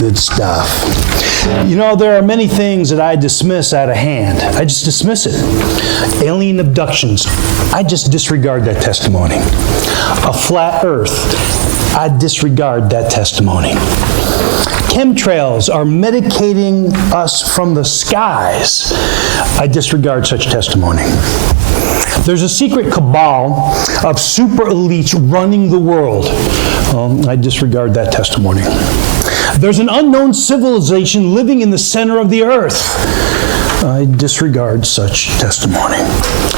good stuff. You know, there are many things that I dismiss out of hand. I just dismiss it. Alien abductions, I just disregard that testimony. A flat earth, I disregard that testimony. Chemtrails are medicating us from the skies. I disregard such testimony. There's a secret cabal of super elites running the world. I disregard that testimony. There's an unknown civilization living in the center of the earth. I disregard such testimony.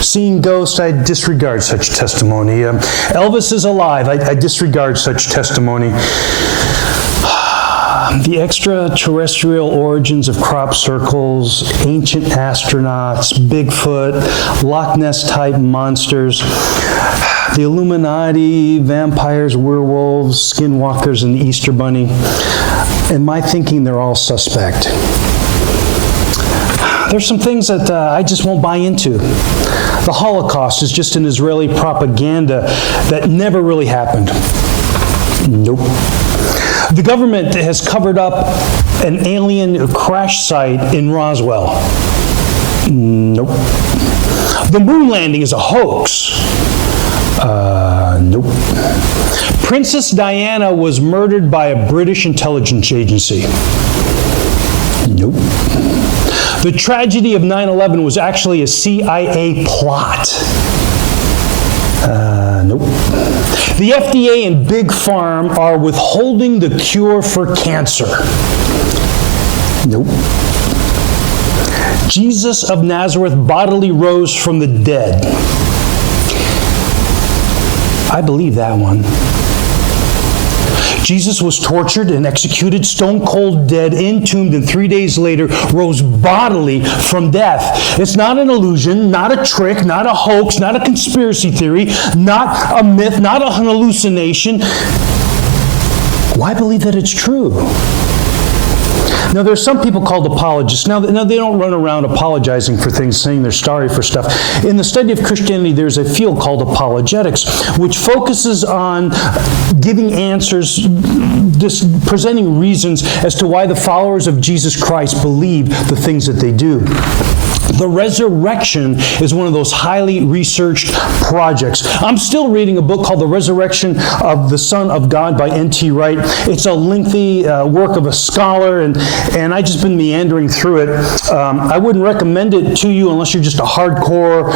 Seeing ghosts, I disregard such testimony. Elvis is alive. I disregard such testimony. The extraterrestrial origins of crop circles, ancient astronauts, Bigfoot, Loch Ness-type monsters, the Illuminati, vampires, werewolves, skinwalkers, and the Easter Bunny. In my thinking, they're all suspect. There's some things that I just won't buy into. The Holocaust is just an Israeli propaganda that never really happened. Nope. The government has covered up an alien crash site in Roswell. Nope. The moon landing is a hoax. Nope. Princess Diana was murdered by a British intelligence agency. Nope. The tragedy of 9/11 was actually a CIA plot. Nope. The FDA and Big Pharma are withholding the cure for cancer. Nope. Jesus of Nazareth bodily rose from the dead. I believe that one. Jesus was tortured and executed, stone cold dead, entombed, and 3 days later rose bodily from death. It's not an illusion, not a trick, not a hoax, not a conspiracy theory, not a myth, not a hallucination. Why believe that it's true? Now, there's some people called apologists. Now, they don't run around apologizing for things, saying they're sorry for stuff. In the study of Christianity, there's a field called apologetics, which focuses on giving answers, just presenting reasons as to why the followers of Jesus Christ believe the things that they do. The resurrection is one of those highly researched projects. I'm still reading a book called The Resurrection of the Son of God by N.T. Wright. It's a lengthy work of a scholar, and I've just been meandering through it. I wouldn't recommend it to you unless you're just a hardcore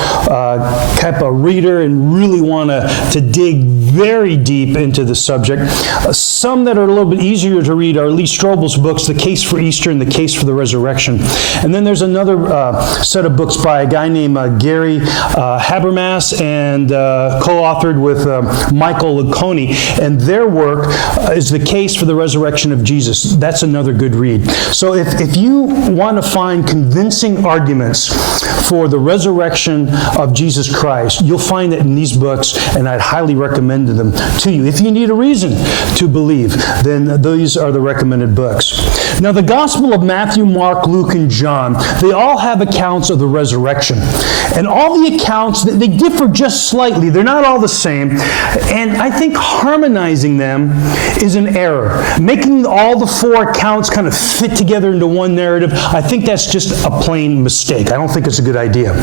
type of reader and really want to dig very deep into the subject. Some that are a little bit easier to read are Lee Strobel's books, The Case for Easter and The Case for the Resurrection. And then there's another set of books by a guy named Gary Habermas and co-authored with Michael Liconi, and their work is The Case for the Resurrection of Jesus. That's another good read. So if you want to find convincing arguments for the resurrection of Jesus Christ, you'll find it in these books, and I'd highly recommend them to you. If you need a reason to believe, then these are the recommended books. Now, the Gospel of Matthew, Mark, Luke, and John, they all have accounts of the resurrection. And all the accounts, they differ just slightly. They're not all the same. And I think harmonizing them is an error. Making all the four accounts kind of fit together into one narrative, I think that's just a plain mistake. I don't think it's a good idea.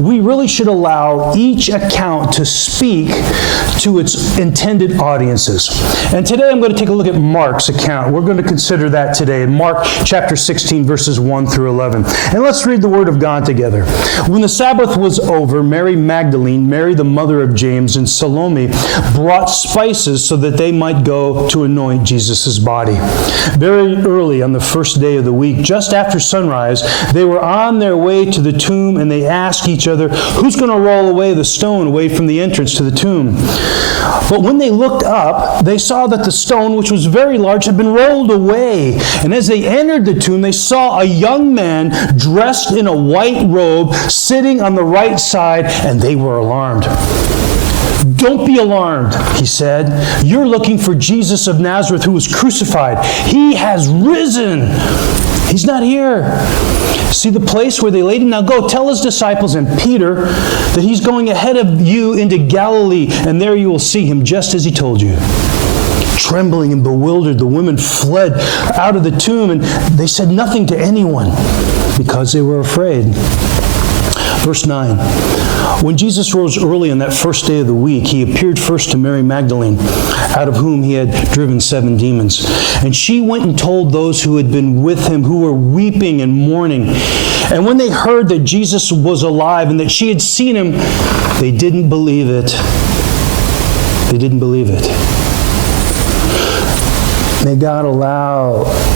We really should allow each account to speak to its intended audiences. And today I'm going to take a look at Mark's account. We're going to consider that today in Mark chapter 16, verses 1 through 11. And let's read the Word of God together. When the Sabbath was over, Mary Magdalene, Mary the mother of James, and Salome brought spices so that they might go to anoint Jesus' body. Very early on the first day of the week, just after sunrise, they were on their way to the tomb, and they asked each other, "Who's going to roll away the stone away from the entrance to the tomb?" But when they looked up, they saw that the stone, which was very large, had been rolled away. And as they entered the tomb, they saw a young man dressed in a white robe sitting on the right side, and they were alarmed. "Don't be alarmed," he said. "You're looking for Jesus of Nazareth who was crucified. He has risen. He's not here. See the place where they laid him? Now go tell his disciples and Peter that he's going ahead of you into Galilee, and there you will see him just as he told you." Trembling and bewildered, the women fled out of the tomb, and they said nothing to anyone because they were afraid. Verse 9. When Jesus rose early on that first day of the week, he appeared first to Mary Magdalene, out of whom he had driven 7 demons. And she went and told those who had been with him, who were weeping and mourning. And when they heard that Jesus was alive and that she had seen him, they didn't believe it. They didn't believe it. May God allow